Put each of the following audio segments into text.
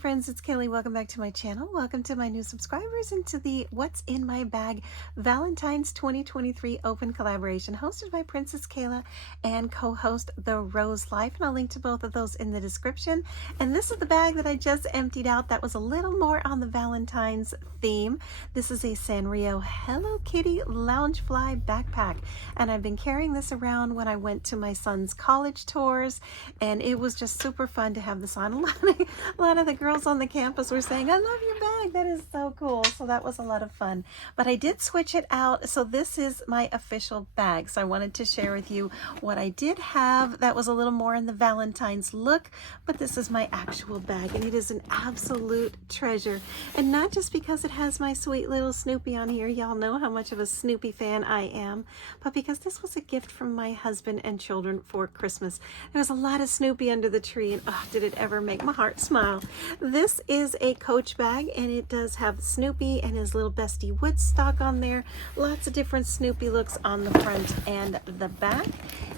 friends, it's Kelly. Welcome back to my channel. Welcome to my new subscribers and to the What's in My Bag Valentine's 2023 Open Collaboration hosted by Princess Kayla and co-host The Rose Life. And I'll link to both of those in the description. And this is the bag that I just emptied out that was a little more on the Valentine's theme. This is a Sanrio Hello Kitty Loungefly backpack. And I've been carrying this around when I went to my son's college tours. And it was just super fun to have this on. A lot of the girls on the campus were saying, I love your bag. That is so cool. So that was a lot of fun. But I did switch it out. So this is my official bag. So I wanted to share with you what I did have that was a little more in the Valentine's look. But this is my actual bag. And it is an absolute treasure. And not just because it has my sweet little Snoopy on here. Y'all know how much of a Snoopy fan I am. But because this was a gift from my husband and children for Christmas. There was a lot of Snoopy under the tree. And oh, did it ever make my heart smile. This is a Coach bag and it does have Snoopy and his little bestie Woodstock on there. Lots of different Snoopy looks on the front and the back.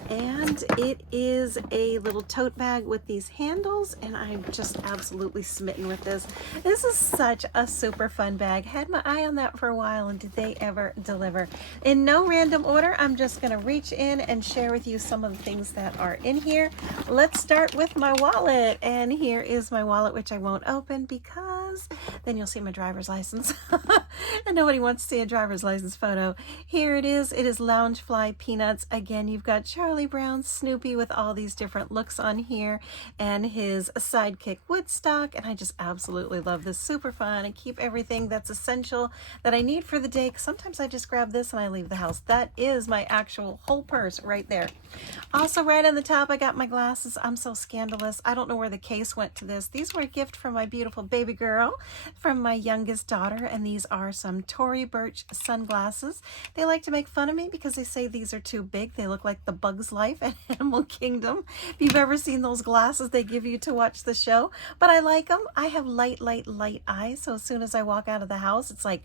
And it is a little tote bag with these handles and I'm just absolutely smitten with this. This is such a super fun bag. Had my eye on that for a while and did they ever deliver. In no random order, I'm just going to reach in and share with you some of the things that are in here. Let's start with my wallet. And here is my wallet, which I won't open because then you'll see my driver's license. And nobody wants to see a driver's license photo. Here it is. It is Loungefly Peanuts. Again, you've got Charlie Brown, Snoopy with all these different looks on here and his sidekick Woodstock. And I just absolutely love this. Super fun. I keep everything that's essential that I need for the day. Sometimes I just grab this and I leave the house. That is my actual whole purse right there. Also right on the top, I got my glasses. I'm so scandalous. I don't know where the case went to this. These were a gift from my beautiful baby girl from my youngest daughter. And these are some Tory Burch sunglasses. They like to make fun of me because they say these are too big. They look like the Bug's Life and Animal Kingdom. If you've ever seen those glasses they give you to watch the show. But I like them. I have light eyes. So as soon as I walk out of the house, it's like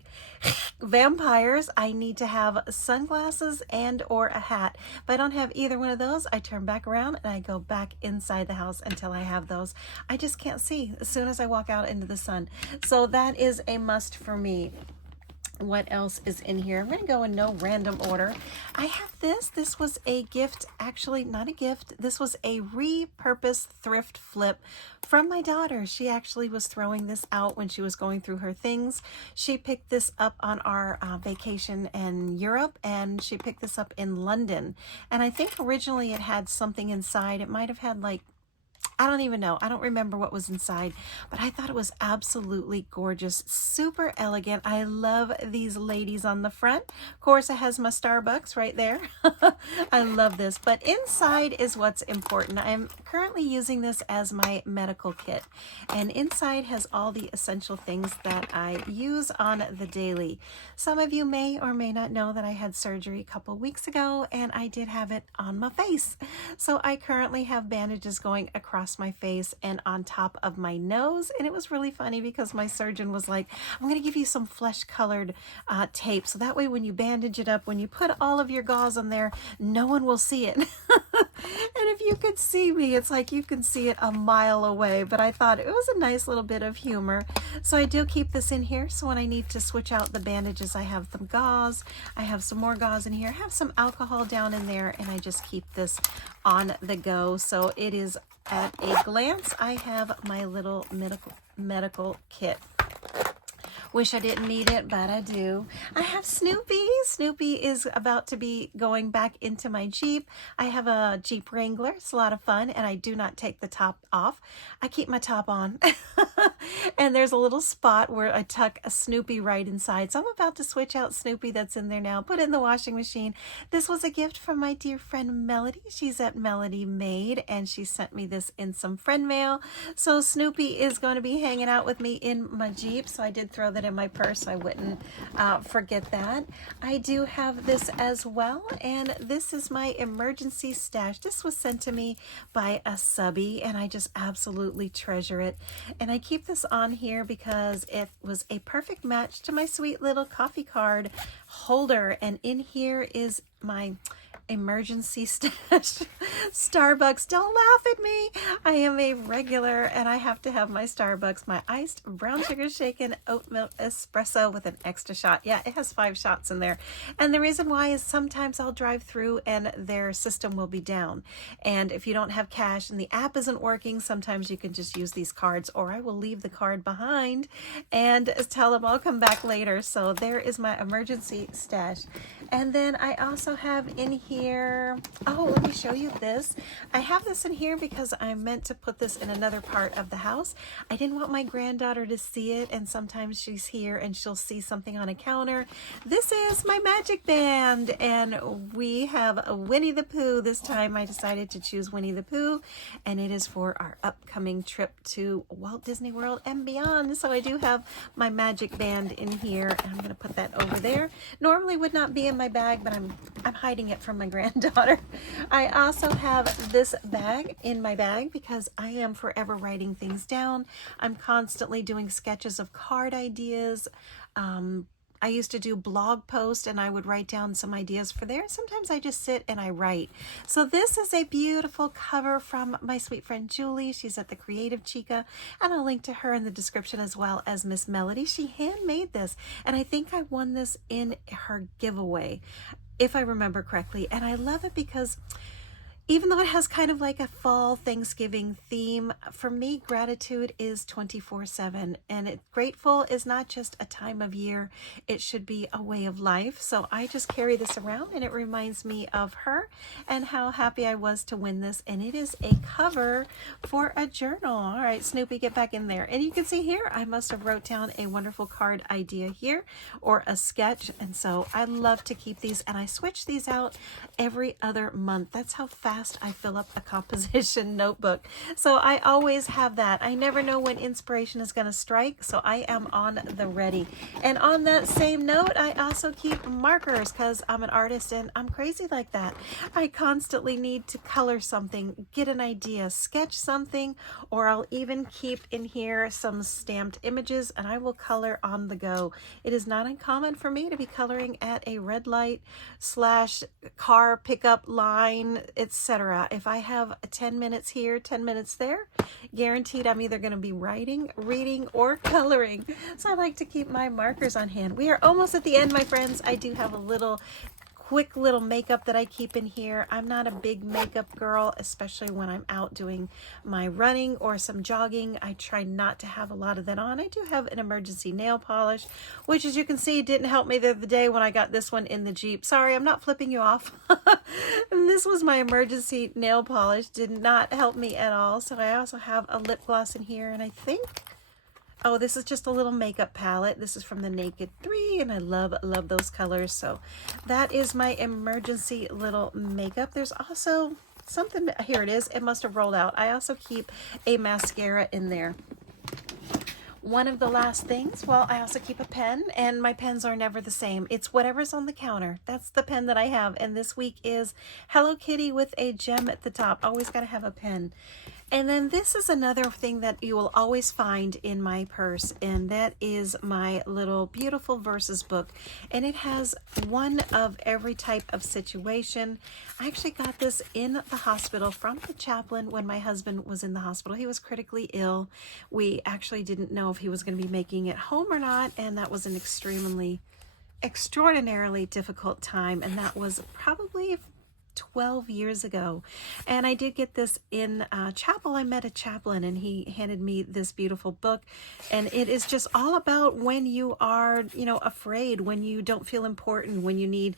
vampires. I need to have sunglasses and or a hat. If I don't have either one of those, I turn back around and I go back inside the house until I have those. I just can't see as soon as I walk out into the sun. So that is a must for me. What else is in here? I'm going to go in no random order. I have this. This was a gift, actually not a gift. This was a repurposed thrift flip from my daughter. She actually was throwing this out when she was going through her things. She picked this up on our vacation in Europe and she picked this up in London. And I think originally it had something inside. It might have had like, I don't even know. I don't remember what was inside, but I thought it was absolutely gorgeous. Super elegant. I love these ladies on the front. Of course, it has my Starbucks right there. I love this, but inside is what's important. I'm currently using this as my medical kit, and inside has all the essential things that I use on the daily. Some of you may or may not know that I had surgery a couple weeks ago, and I did have it on my face. So I currently have bandages going across my face and on top of my nose. And it was really funny because my surgeon was like, I'm going to give you some flesh colored tape. So that way when you bandage it up, when you put all of your gauze on there, no one will see it. And if you could see me, it's like you can see it a mile away. But I thought it was a nice little bit of humor. So I do keep this in here. So when I need to switch out the bandages, I have some gauze. I have some more gauze in here. I have some alcohol down in there. And I just keep this on the go. So it is at a glance, I have my little medical kit. Wish I didn't need it, but I do. I have Snoopy. Snoopy is about to be going back into my Jeep. I have a Jeep Wrangler. It's a lot of fun, and I do not take the top off. I keep my top on. And there's a little spot where I tuck a Snoopy right inside. So I'm about to switch out Snoopy that's in there now, put it in the washing machine. This was a gift from my dear friend Melody. She's at Melody Made, and she sent me this in some friend mail. So Snoopy is going to be hanging out with me in my Jeep. So I did throw that in my purse so I wouldn't forget that. I do have this as well, and this is my emergency stash. This was sent to me by a subby, and I just absolutely treasure it. And I keep this on here because it was a perfect match to my sweet little coffee card holder. And in here is my emergency stash. Starbucks, don't laugh at me. I am a regular and I have to have my Starbucks, my iced brown sugar shaken oat milk espresso with an extra shot. Yeah, it has 5 shots in there. And the reason why is sometimes I'll drive through and their system will be down. And if you don't have cash and the app isn't working, sometimes you can just use these cards, or I will leave the card behind and tell them I'll come back later. So there is my emergency stash. And then I also have in here, oh, let me show you this. I have this in here because I meant to put this in another part of the house. I didn't want my granddaughter to see it, and sometimes she's here and she'll see something on a counter. This is my magic band, and we have a Winnie the Pooh. This time I decided to choose Winnie the Pooh, and it is for our upcoming trip to Walt Disney World and beyond. So I do have my magic band in here, and I'm going to put that over there. Normally would not be in my bag, but I'm hiding it from my granddaughter. I also have this bag in my bag because I am forever writing things down. I'm constantly doing sketches of card ideas. I used to do blog posts and I would write down some ideas for there. Sometimes I just sit and I write. So this is a beautiful cover from my sweet friend Julie. She's at the Creative Chica, and I'll link to her in the description, as well as Miss Melody. She handmade this, and I think I won this in her giveaway, if I remember correctly. And I love it because even though it has kind of like a fall Thanksgiving theme, for me, gratitude is 24/7. And grateful is not just a time of year, it should be a way of life. So I just carry this around, and it reminds me of her and how happy I was to win this. And it is a cover for a journal. All right, Snoopy, get back in there. And you can see here, I must have wrote down a wonderful card idea here, or a sketch. And so I love to keep these, and I switch these out every other month. That's how fast I fill up a composition notebook. So I always have that. I never know when inspiration is going to strike, so I am on the ready. And on that same note, I also keep markers because I'm an artist and I'm crazy like that. I constantly need to color something, get an idea, sketch something, or I'll even keep in here some stamped images, and I will color on the go. It is not uncommon for me to be coloring at a red light / car pickup line, etc. If I have 10 minutes here, 10 minutes there, guaranteed I'm either going to be writing, reading, or coloring. So I like to keep my markers on hand. We are almost at the end, my friends. I do have a quick little makeup that I keep in here. I'm not a big makeup girl, especially when I'm out doing my running or some jogging. I try not to have a lot of that on. I do have an emergency nail polish, which, as you can see, didn't help me the other day when I got this one in the Jeep. Sorry, I'm not flipping you off. And this was my emergency nail polish. Did not help me at all. So I also have a lip gloss in here, and I think, oh, this is just a little makeup palette. This is from the Naked 3, and I love those colors. So that is my emergency little makeup. There's also something, here it is. It must have rolled out. I also keep a mascara in there. One of the last things, well, I also keep a pen, and my pens are never the same. It's whatever's on the counter. That's the pen that I have. And this week is Hello Kitty with a gem at the top. Always got to have a pen. And then this is another thing that you will always find in my purse, and that is my little beautiful verses book. And it has one of every type of situation. I actually got this in the hospital from the chaplain when my husband was in the hospital. He was critically ill. We actually didn't know if he was going to be making it home or not, and that was an extraordinarily difficult time, and that was probably 12 years ago. And I did get this in chapel. I met a chaplain, and he handed me this beautiful book, and it is just all about when you are, afraid, when you don't feel important, when you need,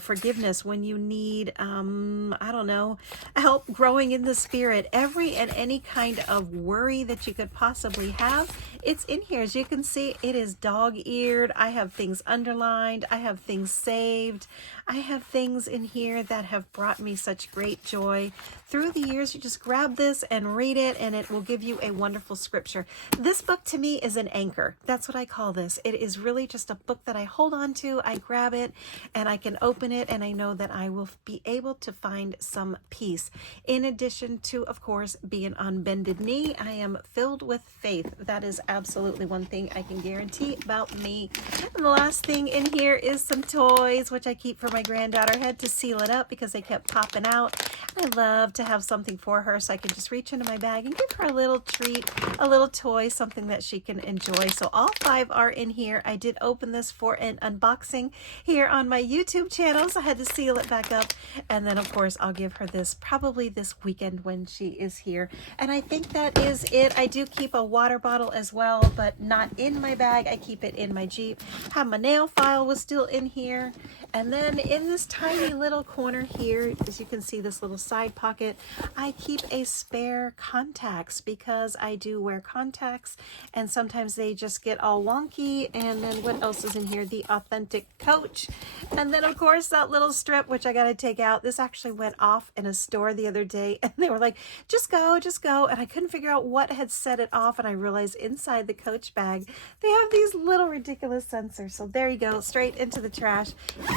forgiveness, when you need, I don't know, help growing in the spirit. Every and any kind of worry that you could possibly have, it's in here. As you can see, it is dog-eared. I have things underlined. I have things saved. I have things in here that have brought me such great joy through the years. You just grab this and read it, and it will give you a wonderful scripture. This book to me is an anchor. That's what I call this. It is really just a book that I hold on to. I grab it and I can open it, and I know that I will be able to find some peace. In addition to, of course, being on bended knee, I am filled with faith. That is absolutely one thing I can guarantee about me. And the last thing in here is some toys, which I keep for my granddaughter. I had to see seal it up because they kept popping out. I love to have something for her so I can just reach into my bag and give her a little treat, a little toy, something that she can enjoy. So all 5 are in here. I did open this for an unboxing here on my YouTube channel, so I had to seal it back up. And then of course I'll give her this probably this weekend when she is here. And I think that is it. I do keep a water bottle as well, but not in my bag. I keep it in my Jeep. Have my nail file was still in here. And then in this tiny little corner here, as you can see, this little side pocket, I keep a spare contacts because I do wear contacts and sometimes they just get all wonky. And then what else is in here? The authentic Coach. And then of course that little strip, which I got to take out. This actually went off in a store the other day and they were like, just go, just go. And I couldn't figure out what had set it off. And I realized inside the Coach bag, they have these little ridiculous sensors. So there you go, straight into the trash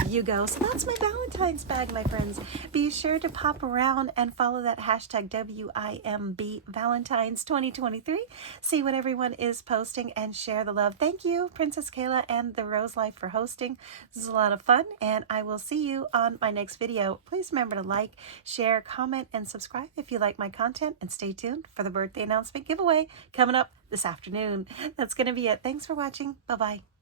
you go. So that's my Valentine's bag, my friends. Be sure to pop around and follow that hashtag WIMB Valentine's 2023. See what everyone is posting and share the love. Thank you, Princess Kayla and the Rose Life for hosting. This is a lot of fun and I will see you on my next video. Please remember to like, share, comment, and subscribe if you like my content, and stay tuned for the birthday announcement giveaway coming up this afternoon. That's going to be it. Thanks for watching. Bye-bye.